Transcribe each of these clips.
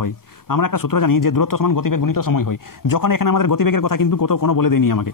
হয়। আমরা একটা সূত্র জানি যে দূরত্ব সমান গতিবেগ গুণিত সময় হয়। যখন এখানে আমাদের গতিবেগের কথা কিন্তু কোনো বলে দেয়নি আমাকে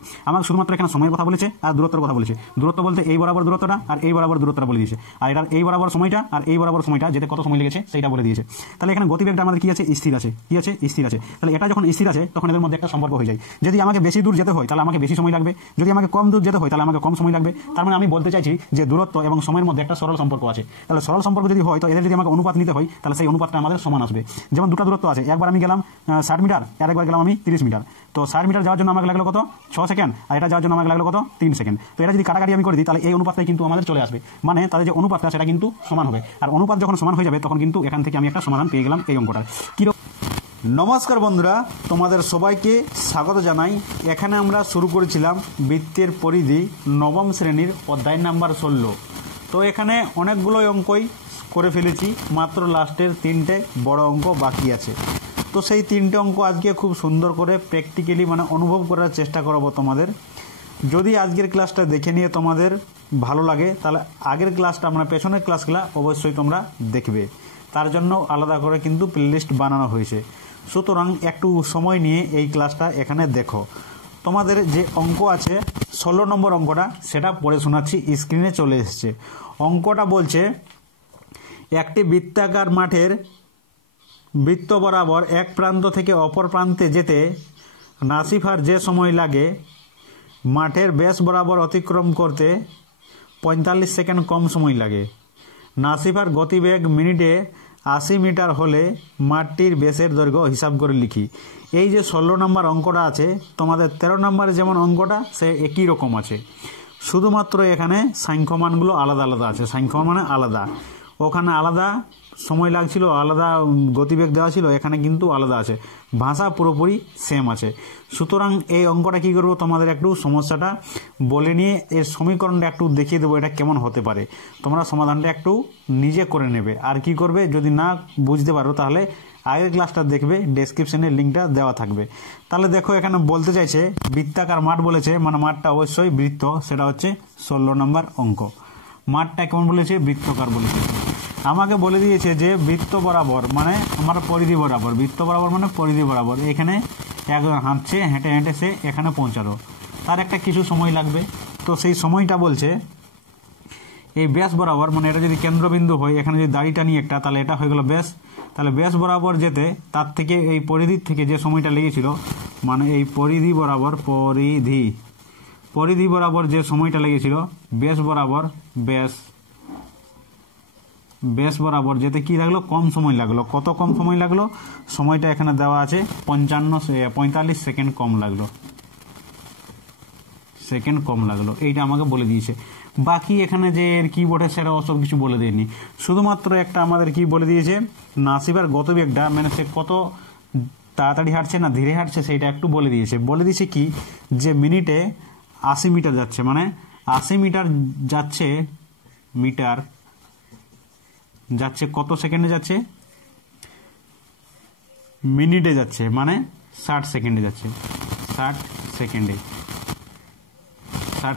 শুধুমাত্র এখানে সময়ের কথা বলেছে আর দূরত্বের কথা বলেছে। দূরত্ব বলতে এই বরাবর দূরত্বটা আর এই বরাবর দূরত্বটা বলে দিয়েছে, আর এটার এই বরাবর সময়টা আর এই বরাবর সময়টা যেতে কত সময় লেগেছে সেইটা বলে দিয়েছে। তাহলে এখানে গতিবেগটা আমাদের কি আছে? স্থির আছে। কি আছে? স্থির আছে। তাহলে এটা যখন স্থির আছে তখন এদের মধ্যে একটা সম্পর্ক হয়ে যায়। যদি আমাকে বেশি দূর যেতে হয় তাহলে আমাকে বেশি সময় লাগবে, যদি আমাকে কম দূর যেতে হয় তাহলে আমাকে কম সময় লাগবে। তার মানে আমি বলতে চাইছি যে দূরত্ব এবং সময়ের মধ্যে একটা সরল সম্পর্ক আছে। তাহলে সরল সম্পর্ক যদি হয় তো এদের যদি আমাকে অনুপাত নিতে হয় তাহলে সেই অনুপাতটা আমাদের সমান আসবে। যেমন দুটো দূরত্ব আছে, একবার আমি গেলাম 60 মিটার আর একবার গেলাম আমি 30 মিটার। তো 60 মিটার যাওয়ার জন্য আমাকে লাগলো কত? 6 সেকেন্ড, আর এটা যাওয়ার জন্য আমাকে লাগলো কত? 3 সেকেন্ড। তো এটা যদি কাটাকাটি আমি করে দিই তাহলে এই অনুপাতটাই কিন্তু আমাদের চলে আসবে, মানে তাদের যে অনুপাতটা সেটা কিন্তু সমান হবে। আর অনুপাত যখন সমান হয়ে যাবে তখন কিন্তু এখান থেকে আমি একটা সমাধান পেয়ে গেলাম এই অঙ্কটার। কি নমস্কার বন্ধুরা, তোমাদের সবাইকে স্বাগত জানাই। এখানে আমরা শুরু করেছিলাম বৃত্তের পরিধি নবম শ্রেণীর অধ্যায় নাম্বার 16। তো এখানে অনেকগুলো অঙ্কই করে ফেলেছি, মাত্র লাস্টের 3টে বড় অঙ্ক বাকি আছে। তো সেই 3টে অঙ্ক আজকে খুব সুন্দর করে প্র্যাকটিক্যালি মানে অনুভব করার চেষ্টা করব তোমাদের। যদি আজকের ক্লাসটা দেখে নিয়ে তোমাদের ভালো লাগে তাহলে আগের ক্লাসটা মানে পেছনের ক্লাসগুলো অবশ্যই তোমরা দেখবে। তার জন্য আলাদা করে কিন্তু প্লেলিস্ট বানানো হয়েছে। সুতরাং একটু সময় নিয়ে এই ক্লাসটা এখানে দেখো। তোমাদের যে অঙ্ক আছে 16 নম্বর অঙ্কটা সেটা পড়ে শোনাচ্ছি, স্ক্রিনে চলে এসেছে। অঙ্কটা বলছে একটি বৃত্তাকার মাঠের বৃত্ত বরাবর এক প্রান্ত থেকে অপর প্রান্তে যেতে নাসিফার যে সময় লাগে মাঠের ব্যাস বরাবর অতিক্রম করতে 45 সেকেন্ড কম সময় লাগে। নাসিফার গতিবেগ মিনিটে 80 মিটার হলে মাঠটির ব্যাসের দৈর্ঘ্য হিসাব করে লিখি। এই যে 16 নম্বর অঙ্কটা আছে তোমাদের 13 নম্বরে যেমন অঙ্কটা সে একই রকম আছে, শুধুমাত্র এখানে সংখ্যমানগুলো আলাদা আলাদা আছে। সংখ্যমান আলাদা, ওখানে আলাদা সময় লাগছিল, আলাদা গতিবেগ দেওয়া ছিল, এখানে কিন্তু আলাদা আছে, ভাষা পুরোপুরি সেম আছে। সুতরাং এই অঙ্কটা কী করবো, তোমাদের একটু সমস্যাটা বলে নিয়ে এর সমীকরণটা একটু দেখিয়ে দেবো এটা কেমন হতে পারে। তোমরা সমাধানটা একটু নিজে করে নেবে। আর কি করবে, যদি না বুঝতে পারো তাহলে আগের ক্লাসটা দেখবে, ডেসক্রিপশনে লিঙ্কটা দেওয়া থাকবে। তাহলে দেখো এখানে বলতে চাইছে বৃত্তাকার মাঠ বলেছে, মানে মাঠটা অবশ্যই বৃত্ত, সেটা হচ্ছে 16 নম্বর অঙ্ক। মাঠটা কেমন বলেছে? বৃত্তাকার বলেছে। আমাকে বলে দিয়েছে যে বৃত্ত বরাবর মানে আমার পরিধি বরাবর, বৃত্ত বরাবর মানে পরিধি বরাবর এখানে একজন হাঁটছে, হেঁটে হেঁটে সে এখানে পৌঁছালো, তার একটা কিছু সময় লাগবে। তো সেই সময়টা বলছে এই ব্যাস বরাবর, মানে এটা যদি কেন্দ্রবিন্দু হয়, এখানে যদি দাড়িটা নিয়ে একটা, তাহলে এটা হয়ে গেল ব্যাস। তাহলে ব্যাস বরাবর যেতে তার থেকে এই পরিধির থেকে যে সময়টা লেগেছিল, মানে এই পরিধি বরাবর পরিধি বরাবর যে সময়টা লেগেছিল ব্যাস বরাবর ব্যাস বরাবর যেতে কি লাগলো? কম সময় লাগলো। কত কম সময় লাগলো? সময়টা এখানে দেওয়া আছে 45 সেকেন্ড কম লাগলো, এইটা আমাকে বলে দিয়েছে। বাকি এখানে যে এর কি বটে সেটা অসব কিছু বলে দেয়নি, শুধুমাত্র একটা আমাদের কি বলে দিয়েছে, নাসিফার গতিবেগটা মানে সে কত তাড়াতাড়ি হাঁটছে না ধীরে হাঁটছে সেইটা একটু বলে দিয়েছে। বলে দিয়েছে কি যে মিনিটে 80 মিটার যাচ্ছে, মানে 80 মিটার যাচ্ছে কত সেকেন্ডে যাচ্ছে? মিনিটে যাচ্ছে, মানে 60 সেকেন্ডে যাচ্ছে, 60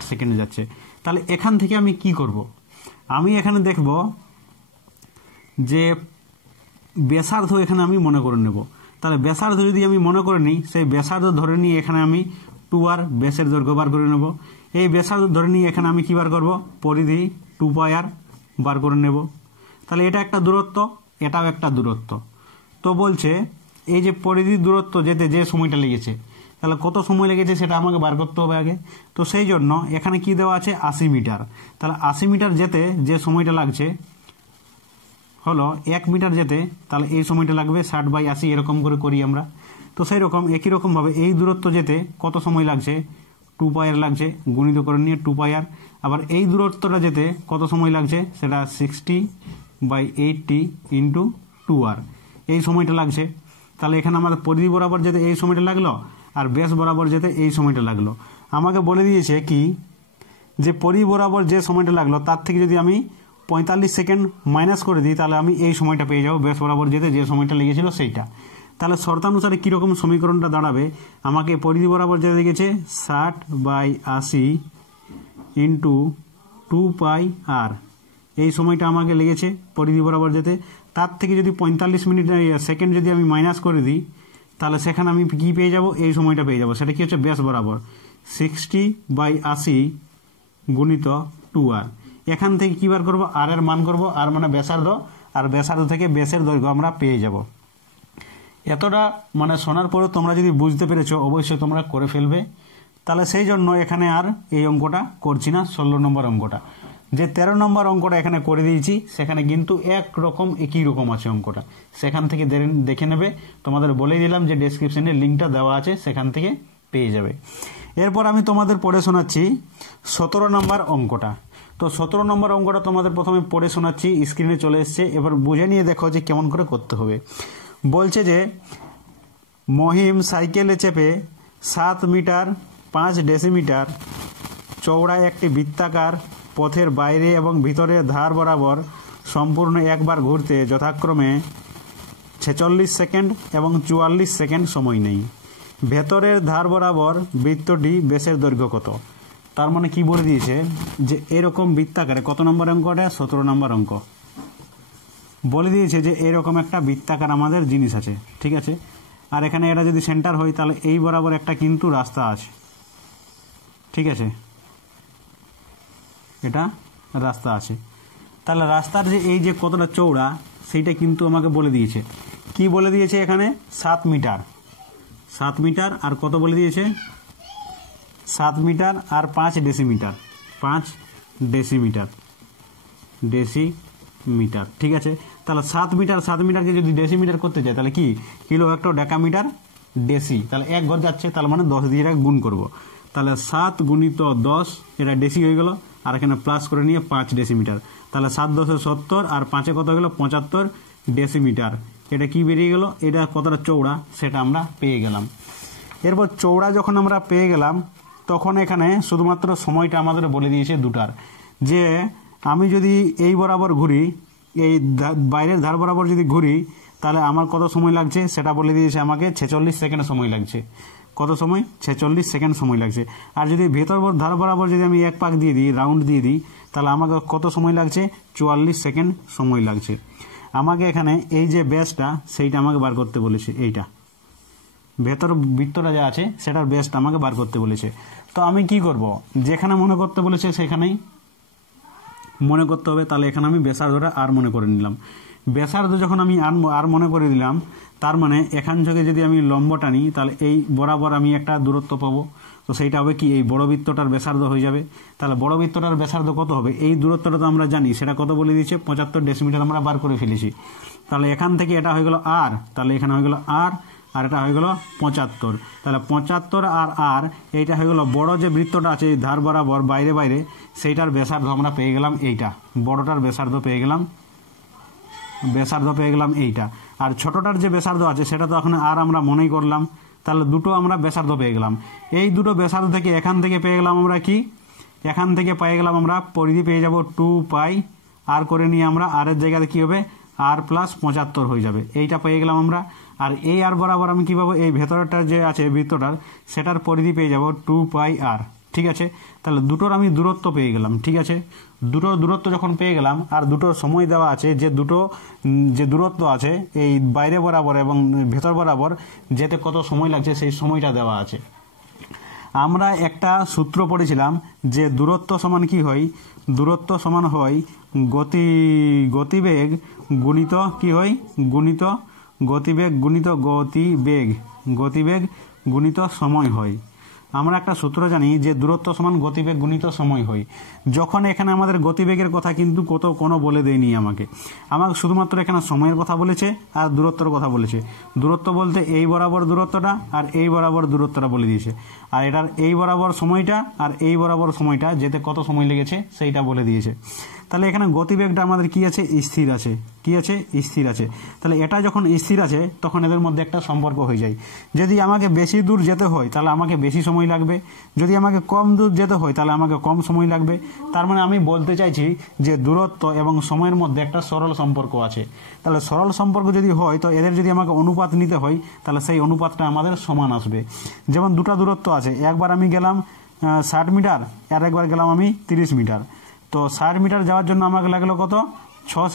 সেকেন্ডে যাচ্ছে। তাহলে এখান থেকে আমি কি করব? আমি এখানে দেখব যে ব্যাসার্ধ এখানে আমি মনে করে নেব। তাহলে ব্যাসার্ধ যদি আমি মনে করে নিই, সেই ব্যাসার্ধ ধরে নিয়ে এখানে আমি 2r ব্যাসের দৈর্ঘ্য বার করে নেব। এই ব্যাসার্ধ ধরে নিয়ে এখানে আমি কি বার করব? পরিধি 2πr বার করে নেব। তাহলে এটা একটা দূরত্ব, এটাও একটা দূরত্ব। তো বলছে এই যে পরিধির দূরত্ব যেতে যে সময়টা লেগেছে, তাহলে কত সময় লেগেছে সেটা আমাকে বার করতে হবে আগে। তো সেই জন্য এখানে কি দেওয়া আছে? 80 মিটার। তাহলে 80 মিটার যেতে যে সময়টা লাগছে হলো 1 মিটার যেতে, তাহলে এই সময়টা লাগবে 60/80, এরকম করে করি আমরা। তো সেই রকম একই রকমভাবে এই দূরত্ব যেতে কত সময় লাগছে? 2πr লাগছে, গুণিত করে নিয়ে 2πr। আবার এই দূরত্বটা যেতে কত সময় লাগছে? সেটা 60/80 ইন্টু 2r, এই সময়টা লাগছে। তাহলে এখানে আমাদের পরিধি বরাবর যেতে এই সময়টা লাগলো, আর ব্যাস বরাবর যেতে এই সময়টা লাগলো। আমাকে বলে দিয়েছে কি যে পরিধি বরাবর যে সময়টা লাগলো তার থেকে যদি আমি 45 সেকেন্ড মাইনাস করে দিই তাহলে আমি এই সময়টা পেয়ে যাবো, ব্যাস বরাবর যেতে যে সময়টা লেগেছিল সেইটা। তাহলে শর্তানুসারে কীরকম সমীকরণটা দাঁড়াবে? আমাকে পরিধি বরাবর যেতে লেগেছে 60/80 ইন্টু 2πr, এই সময়টা আমাকে লেগেছে পরিধি বরাবর যেতে। তার থেকে যদি 45 মিনিট সেকেন্ড যদি আমি মাইনাস করে দিই, তাহলে সেখানে আমি কি পেয়ে যাব, এই সময়টা পেয়ে যাব। সেটা কি হচ্ছে, ব্যাস বরাবর 60/80 গুণিত 2r। এখান থেকে কি বার করবো, আর এর মান করব, আর মানে ব্যাসার্ধ, আর ব্যাসার্ধ থেকে ব্যাসের দৈর্ঘ্য আমরা পেয়ে যাব। এতটা মানে শোনার পরেও তোমরা যদি বুঝতে পেরেছো, অবশ্যই তোমরা করে ফেলবে। তাহলে সেই জন্য এখানে আর এই অঙ্কটা করছি না। 16 নম্বর অঙ্কটা, যে 13 নম্বর অঙ্কটা এখানে করে দিয়েছি, সেখানে কিন্তু একই রকম আছে অঙ্কটা। সেখান থেকে দেখে নেবে, তোমাদের বলেই দিলাম যে ডেসক্রিপশনে লিঙ্কটা দেওয়া আছে, সেখান থেকে পেয়ে যাবে। এরপর আমি তোমাদের পড়ে শোনাচ্ছি 17 নম্বর অঙ্কটা। তো 17 নম্বর অঙ্কটা তোমাদের প্রথমে পড়ে শোনাচ্ছি, স্ক্রিনে চলে এসছে। এবার বুঝে নিয়ে দেখো যে কেমন করে করতে হবে। বলছে যে মহিম সাইকেলে চেপে 7 মিটার 5 ডেসিমিটার চওড়া একটি বৃত্তাকার পথের বাইরে এবং ভিতরে ধার বরাবর সম্পূর্ণ একবার ঘুরতে যথাক্রমে 46 সেকেন্ড এবং 44 সেকেন্ড সময় নেই। ভেতরের ধার বরাবর বৃত্তটি ব্যাসের দৈর্ঘ্য কত? তার মানে কি বলে দিয়েছে যে এরকম বৃত্তাকারে, কত নম্বর অঙ্কটা, 17 নম্বর অঙ্ক, বলে দিয়েছে যে এরকম একটা বৃত্তাকার আমাদের জিনিস আছে, ঠিক আছে। আর এখানে এটা যদি সেন্টার হয়, তাহলে এই বরাবর একটা কিন্তু রাস্তা আছে, ঠিক আছে, এটা রাস্তা আছে। তাহলে রাস্তার যে এই যে কতটা চওড়া, সেইটা কিন্তু আমাকে বলে দিয়েছে। কি বলে দিয়েছে এখানে, 7 মিটার। 7 মিটার আর কত বলে দিয়েছে, 7 মিটার আর 5 ডেসিমিটার, 5 ডেসিমিটার, ডেসিমিটার, ঠিক আছে। তাহলে 7 মিটার, 7 মিটারকে যদি ডেসিমিটার করতে চাই, তাহলে কি কিলো হেক্টর ডেকামিটার ডেসি, তাহলে 1 ঘর যাচ্ছে, তাহলে মানে 10 দিয়ে এটা গুণ করব। তাহলে 7 গুণিত 10, এটা ডেসি হয়ে গেল, আর এখানে প্লাস করে নিয়ে 5 ডেসিমিটার। তাহলে 7 10 70, আর 5 কত গেল, 75 ডেসিমিটার। এটা কি বেরিয়ে গেল, এটা কতটা চওড়া সেটা আমরা পেয়ে গেলাম। এরপর চওড়া যখন আমরা পেয়ে গেলাম, তখন এখানে শুধুমাত্র সময়টা আমাদের বলে দিয়েছে দুটার, যে আমি যদি এই বরাবর ঘুরি, এই বাইরের ধার বরাবর যদি ঘুরি, তাহলে আমার কত সময় লাগছে সেটা বলে দিয়েছে আমাকে, 46 সেকেন্ড সময় লাগছে। কত সময়, 46 সেকেন্ড সময় লাগছে। আর যদি ভেতর ধার বরাবর যদি আমি এক পাক দিয়ে দিই, রাউন্ড দিয়ে দিই, তাহলে আমাকে কত সময় লাগছে, 44 সেকেন্ড সময় লাগছে। আমাকে এখানে এই যে ব্যাসটা, সেইটা আমাকে বার করতে বলেছে, এইটা ভেতর বৃত্তটা যা আছে সেটার ব্যাসটা আমাকে বার করতে বলেছে। তো আমি কি করব, যেখানে মনে করতে বলেছে সেখানেই মনে করতে হবে। তাহলে এখানে আমি ব্যাসার্ধটা আর মনে করে নিলাম। ব্যাসার্ধ যখন আমি আর মনে করে দিলাম, তার মানে এখান থেকে যদি আমি লম্ব টানি, তাহলে এই বরাবর আমি একটা দূরত্ব পাবো। তো সেইটা হবে কি, এই বড় বৃত্তটার ব্যাসার্ধ হয়ে যাবে। তাহলে বড় বৃত্তটার ব্যাসার্ধ কত হবে, এই দূরত্বটা তো আমরা জানি, সেটা কত বলে দিয়েছে, 75 ডেসিমিটার আমরা বার করে ফেলেছি। তাহলে এখান থেকে এটা হয়ে গেল আর, তাহলে এখানে হয়ে গেল আর, আর এটা হয়ে গেল 75। তাহলে 75 আর এইটা হয়ে গেল বড় যে বৃত্তটা আছে ধার বরাবর বাইরে বাইরে, সেইটার ব্যাসার্ধ আমরা পেয়ে গেলাম এইটা, বড়টার ব্যাসার্ধ পেয়ে গেলাম, এইটা। আর ছোটটার যে ব্যাসার্ধ আছে সেটা তো এখন আর আমরা মনেই করলাম। তাহলে দুটো আমরা ব্যাসার্ধ পেয়ে গেলাম। এই দুটো ব্যাসার্ধ থেকে এখান থেকে পেয়ে গেলাম আমরা কি, এখান থেকে পেয়ে গেলাম আমরা পরিধি পেয়ে যাব 2π, আর করে নিয়ে আমরা আর এর জায়গাতে কি হবে, আর প্লাস 75 হয়ে যাবে, এইটা পেয়ে গেলাম আমরা। আর এই আর বরাবর আমি কি পাবো, এই ভেতরটা যে আছে বৃত্তটার, সেটার পরিধি পেয়ে যাব 2πr, ঠিক আছে। তাহলে দুটোর আমি দূরত্ব পেয়ে গেলাম, ঠিক আছে। দুটোর দূরত্ব যখন পেয়ে গেলাম, আর দুটোর সময় দেওয়া আছে, যে দুটো যে দূরত্ব আছে এই বাইরে বরাবর এবং ভেতর বরাবর যেতে কত সময় লাগছে, সেই সময়টা দেওয়া আছে। আমরা একটা সূত্র পড়েছিলাম যে দূরত্ব সমান কি হয়, দূরত্ব সমান হয় গতিবেগ গুণিত কি হয়, গুণিত গতিবেগ গুণিত গতিবেগ গুণিত সময় হয়। আমরা একটা সূত্র জানি যে দূরত্ব সমান গতিবেগ গুণিত সময় হয়। যখন এখানে আমাদের গতিবেগের কথা কিন্তু কোনো বলে দেয়নি আমাকে শুধুমাত্র এখানে সময়ের কথা বলেছে আর দূরত্বের কথা বলেছে। দূরত্ব বলতে এই বরাবর দূরত্বটা আর এই বরাবর দূরত্বটা বলে দিয়েছে, আর এটার এই বরাবর সময়টা আর এই বরাবর সময়টা যেতে কত সময় লেগেছে সেইটা বলে দিয়েছে। তাহলে এখানে গতিবেগটা আমাদের কি আছে, স্থির আছে, কি আছে, স্থির আছে। তাহলে এটা যখন স্থির আছে তখন এদের মধ্যে একটা সম্পর্ক হয়ে যায়। যদি আমাকে বেশি দূর যেতে হয় তাহলে আমাকে বেশি সময় লাগবে, যদি আমাকে কম দূর যেতে হয় তাহলে আমাকে কম সময় লাগবে। তার মানে আমি বলতে চাইছি যে দূরত্ব এবং সময়ের মধ্যে একটা সরল সম্পর্ক আছে। তাহলে সরল সম্পর্ক যদি হয় তো এদের যদি আমাকে অনুপাত নিতে হয় তাহলে সেই অনুপাতটা আমাদের সমান আসবে। যেমন দুটো দূরত্ব আছে, একবার আমি গেলাম 60 মিটার আর একবার গেলাম আমি 30 মিটার। তো 60 মিটার যাওয়ার জন্য আমাকে লাগলো কত,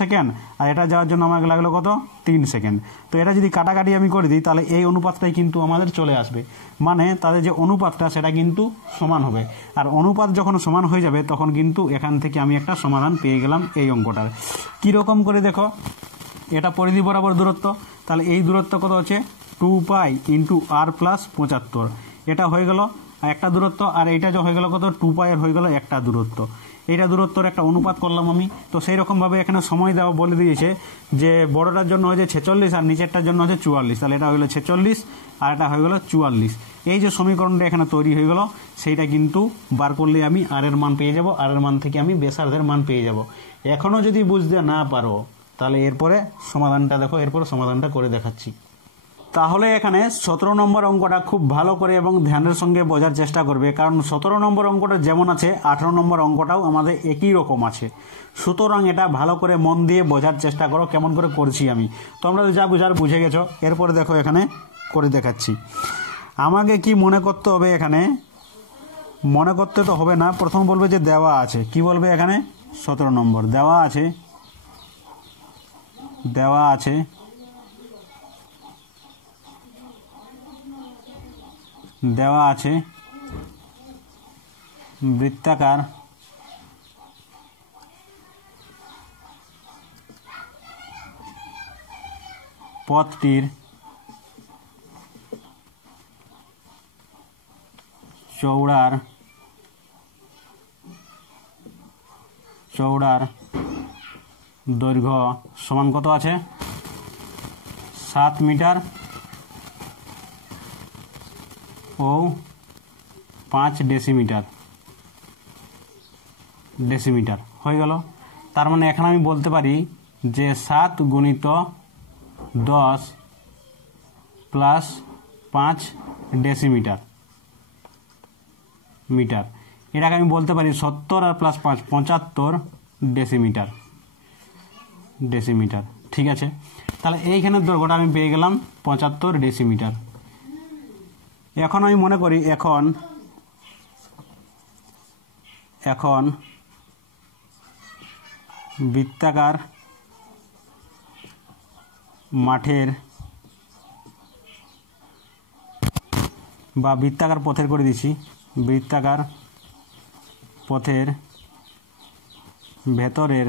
সেকেন্ড, আর এটা যাওয়ার জন্য আমাকে লাগলো কত 3 সেকেন্ড। তো এটা যদি কাটাকাটি আমি করে দিই তাহলে এই অনুপাতটাই কিন্তু আমাদের চলে আসবে, মানে তাদের যে অনুপাতটা সেটা কিন্তু সমান হবে। আর অনুপাত যখন সমান হয়ে যাবে তখন কিন্তু এখান থেকে আমি একটা সমাধান পেয়ে গেলাম এই অঙ্কটার। কীরকম করে দেখো, এটা পরিধি বরাবর দূরত্ব, তাহলে এই দূরত্ব কত হচ্ছে 2 পাই ইন্টু আর প্লাস 75, এটা হয়ে গেল একটা দূরত্ব। আর এইটা যে হয়ে গেল কত 2 পাই এর হয়ে গেল একটা দূরত্ব। এইটা দূরত্বর একটা অনুপাত করলাম আমি। তো সেই রকমভাবে এখানে সময় দেওয়া বলে দিয়েছে যে বড়টার জন্য হচ্ছে 46 আর নিচেরটার জন্য হচ্ছে 44, তাহলে এটা হয়ে গেলো 46 আর এটা হয়ে গেলো 44। এই যে সমীকরণটা এখানে তৈরি হয়ে গেল সেইটা কিন্তু বার করলে আমি আর এর মান পেয়ে যাব, আর এর মান থেকে আমি ব্যাসার্ধের মান পেয়ে যাব। এখনও যদি বুঝতে না পারো তাহলে এরপরে সমাধানটা দেখো, এরপরে সমাধানটা করে দেখাচ্ছি। তাহলে এখানে 17 নম্বর অঙ্কটা খুব ভালো করে এবং ধ্যানের সঙ্গে বোঝার চেষ্টা করবে, কারণ 17 নম্বর অঙ্কটা যেমন আছে 18 নম্বর অঙ্কটাও আমাদের একই রকম আছে। সুতরাং এটা ভালো করে মন দিয়ে বোঝার চেষ্টা করো কেমন করে করছি আমি। তোমরা যা বুঝার বুঝে গেছো, এরপরে দেখো এখানে করে দেখাচ্ছি। আমাকে কি মনে করতে হবে, এখানে মনে করতে তো হবে না, প্রথম বলবে যে দেওয়া আছে। কি বলবে এখানে 17 নম্বর দেওয়া আছে, দেওয়া আছে দেওয়া আছে বৃত্তাকার পথটির চওড়ার দৈর্ঘ্য সমান কত আছে 7 মিটার ও 5 ডেসিমিটার হয়ে গেল। তার মানে এখন আমি বলতে পারি যে 7 গুণিত 10 প্লাস 5 ডেসিমিটার এটাকে আমি বলতে পারি 70 আর প্লাস 5 75 ডেসিমিটার। ঠিক আছে, তাহলে এইখানের দৈর্ঘ্যটা আমি পেয়ে গেলাম 75 ডেসিমিটার। এখন আমি মনে করি এখন বৃত্তাকার মাঠের বা বৃত্তাকার পথের করে দিচ্ছি, বৃত্তাকার পথের ভেতরের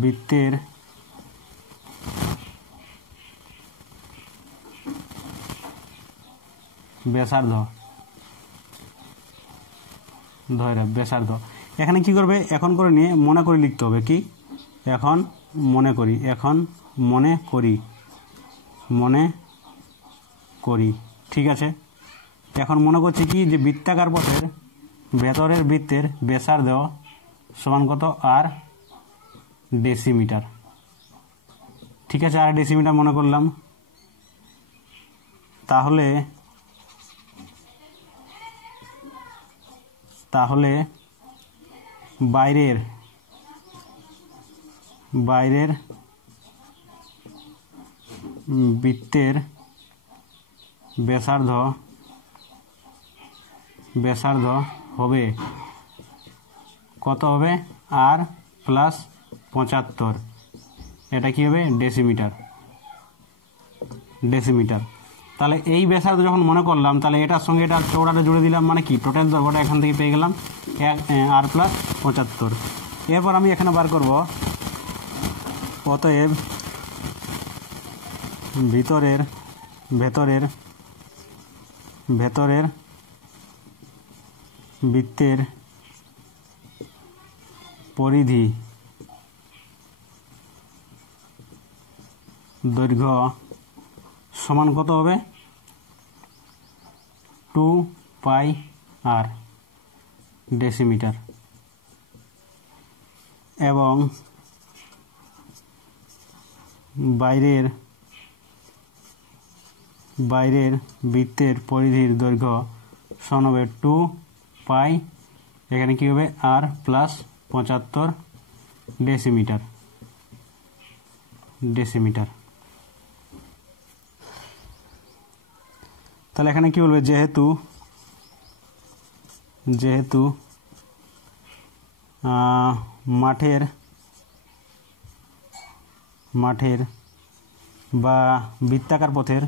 বৃত্তের ব্যাসার্ধ এখানে কি করবে, এখন করে নিয়ে মনে করে লিখতে হবে। কি এখন মনে করি। ঠিক আছে, এখন মনে করছি কি যে বৃত্তাকার পথের ভেতরের বৃত্তের ব্যাসার্ধ সমান কত আর ডেসিমিটার। ঠিক আছে, আর ডেসিমিটার মনে করলাম। তাহলে বাইরের বৃত্তের ব্যাসার্ধ হবে কত হবে আর প্লাস 75, এটা কি হবে ডেসিমিটার। তাহলে এই ব্যাসার্ধ যখন মনে করলাম তাহলে এটার সঙ্গে এটা চৌড়াটা জুড়ে দিলাম, মানে কি টোটাল দৈর্ঘ্যটা এখান থেকে পেয়ে গেলাম আর প্লাস 75। এরপর আমি এখানে বার করব অতএব ভেতরের বৃত্তের পরিধি দৈর্ঘ্য সমান কত হবে 2 পাই আর ডেসিমিটার, এবং বাইরের বৃত্তের পরিধির দৈর্ঘ্য সমান হবে 2 পাই, এখানে কি হবে আর প্লাস 75 ডেসিমিটার। তাহলে এখানে কি বলবে, যেহেতু মাঠের বা বৃত্তাকার পথের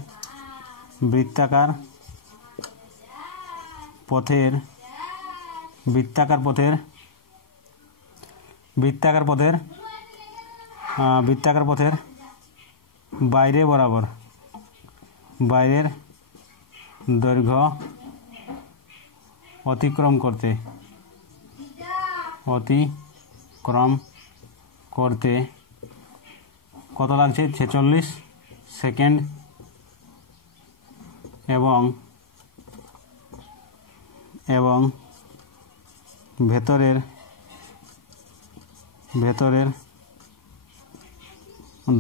বাইরের দৈর্ঘ্য অতিক্রম করতে কত লাগছে 46 সেকেন্ড এবং ভেতরের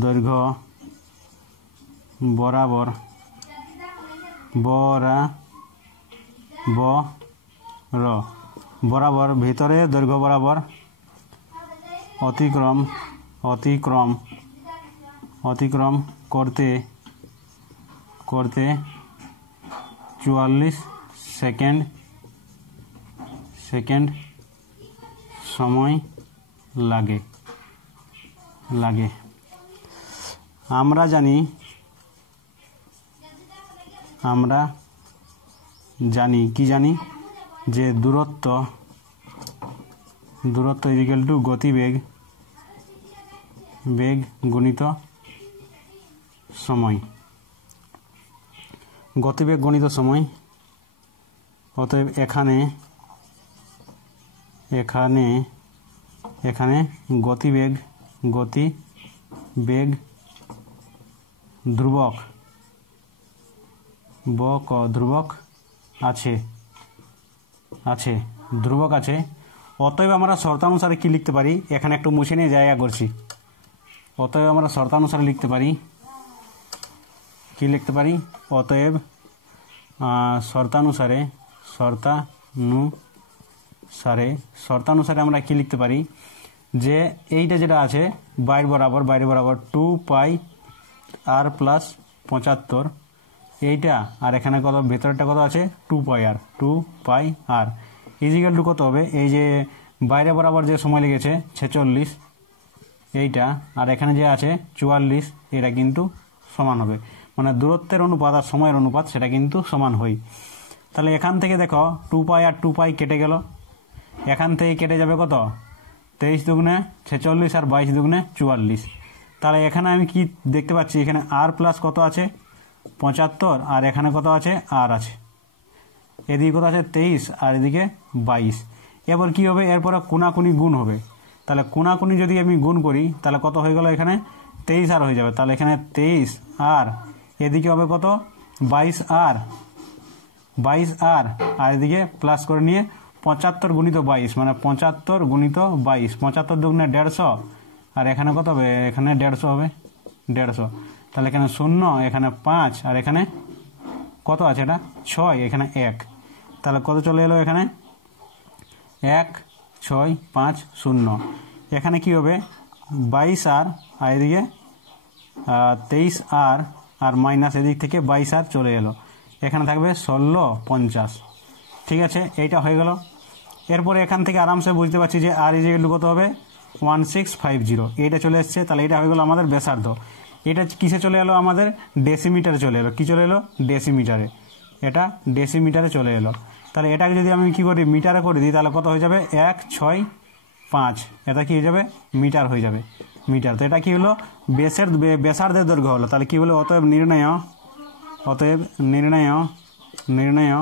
দৈর্ঘ্য বরাবর ভিতরের দৈর্ঘ্য বরাবর অতিক্রম করতে 44 সেকেন্ড সময় লাগে। আমরা জানি যে দূরত্ব ইকুয়াল টু গতিবেগ গুণিত সময়। অতএব এখানে গতিবেগ ধ্রুবক আছে। অতএব আমরা শর্তানুসারে কি লিখতে পারি, এখানে একটু মুছে নিয়ে জায়গা করছি। অতএব আমরা শর্তানুসারে লিখতে পারি, অতএব শর্তানুসারে আমরা কি লিখতে পারি যে এইটা যেটা আছে বাইরে বরাবর 2 পাই আর প্লাস 75 এইটা, আর এখানে কত ভেতরটা কত আছে 2 পাই আর ইজিক্যাল টু কত হবে, এই যে বাইরে বরাবর যে সময় লেগেছে 46 এইটা, আর এখানে যে আছে 44 এটা কিন্তু সমান হবে, মানে দূরত্বের অনুপাত আর সময়ের অনুপাত সেটা কিন্তু সমান হয়। তাহলে এখান থেকে দেখো 2 পাই আর 2 পাই কেটে গেল, এখান থেকে কেটে যাবে কত 23 দুগুণে 46 আর 22 দুগুণে 44। তাহলে এখানে আমি কি দেখতে পাচ্ছি, এখানে আর প্লাস কত আছে 75 আর এখানে কত আছে আর আছে, এদিকে কত আছে 23 আর এদিকে 22। এবার কি হবে, এরপরে কোনাকুনি গুণ হবে। তাহলে কোনাকুনি যদি আমি গুণ করি তাহলে কত হয়ে গেল, এখানে 23 আর হয়ে যাবে। তাহলে এখানে 23 আর এদিকে হবে কত 22 আর এদিকে প্লাস করে নিয়ে 75 গুণিত 22 মানে 75 গুণিত 22, 75 দুগুণে 150 আর এখানে কত হবে, এখানে 150 হবে 150। তাহলে এখানে 0 এখানে 5 আর এখানে কত আছে এটা 6 এখানে 1, তাহলে কত চলে এলো এখানে 1 6 5 0। এখানে কি হবে 22 আর এদিকে 23 আর মাইনাস এদিক থেকে 22 আর চলে এলো, এখানে থাকবে 1650। ঠিক আছে, এইটা হয়ে গেল। এরপরে এখান থেকে আরামসে বুঝতে পারছি যে আর ইজিক্যাল টু কত হবে 1650, এইটা চলে এসছে। তাহলে এটা হয়ে গেল আমাদের ব্যাসার্ধ। এটা কিসে চলে এলো, আমাদের ডেসিমিটারে চলে এলো। কি চলে এলো, ডেসিমিটারে, এটা ডেসিমিটারে চলে এলো। তাহলে এটাকে যদি আমি কি করি মিটারে করে দিই তাহলে কত হয়ে যাবে 165, এটা কি হয়ে যাবে মিটার হয়ে যাবে, মিটার। তো এটা কি হলো ব্যাসার্ধের দৈর্ঘ্য হলো। তাহলে কি হলো, অতএব নির্ণয়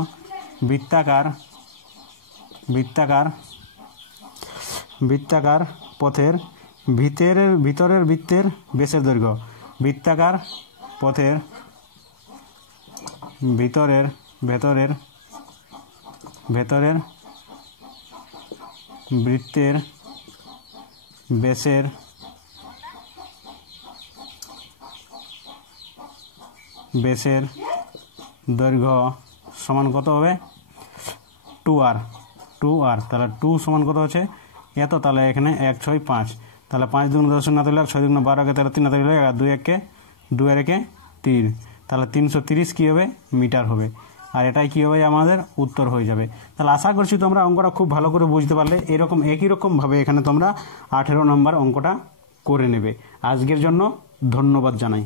বৃত্তাকার পথের ভিতরের বৃত্তের ব্যাসের দৈর্ঘ্য। বৃত্তাকার পথের ভেতরের বৃত্তের ব্যাসের দৈর্ঘ্য সমান কত হবে 2r। তাহলে 2 সমান কত হচ্ছে এত, তাহলে এখানে 165, তাহলে 5 দুগুণ 10 না তুললে 6 দুগুণ 12 কে 13 3 না তুললে 2 1 কে 2 আর 1 3, তাহলে 330 কি হবে মিটার হবে। আর এটাই কি হবে আমাদের উত্তর হয়ে যাবে। তাহলে আশা করছি তোমরা অঙ্কটা খুব ভালো করে বুঝতে পারলে। এরকম একই রকমভাবে এখানে তোমরা 18 নম্বর অঙ্কটা করে নেবে। আজকের জন্য ধন্যবাদ জানাই।